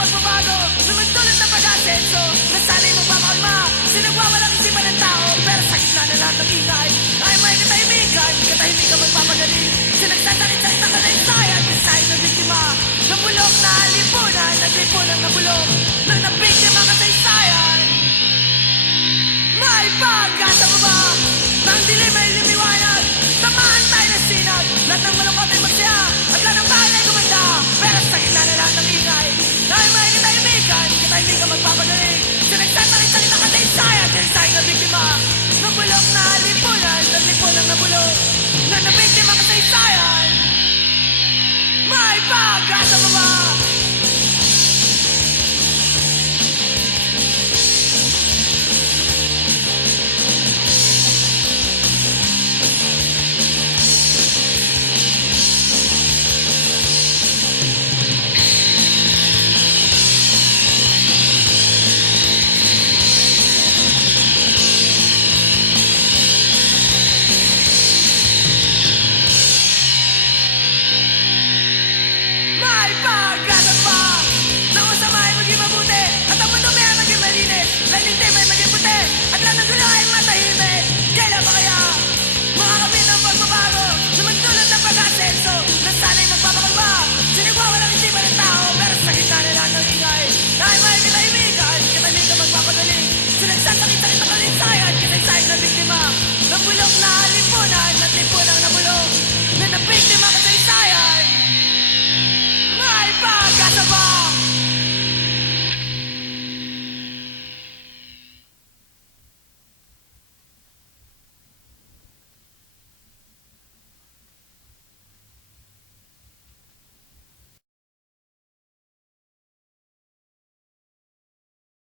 pagbabago, lumagdulot na pag-asenso. Nasanay magpapakalma, sinagwawalang isipan ng tao. Pero sa gitna na lahat ng ingay, ay may katahimikan magpapagaling. Sinagsasakit-sakit ang kanaysayan, design na biktima ng bulok na lipunan, naglipunan na bulok ng nabiktima kasaysayan. May pag-asa pa ba? Nang dilim ay lumiwanag, tamaan tayo ng sinag. Lahat ng malungkot ay magsaya, at lahat ng bagay ay gumanda. Pero sa gitna na lahat ng ingay, ay may katahimikan magpapagaling. Sinagsasakit-sakit ang kanaysayan, design na biktima ng bulok na lipunan, naglipunan na bulok ng nabiktima kasaysayan. May pag-asa pa ba? Ng bulok na lipunan at lipunang nabulok na nabiktima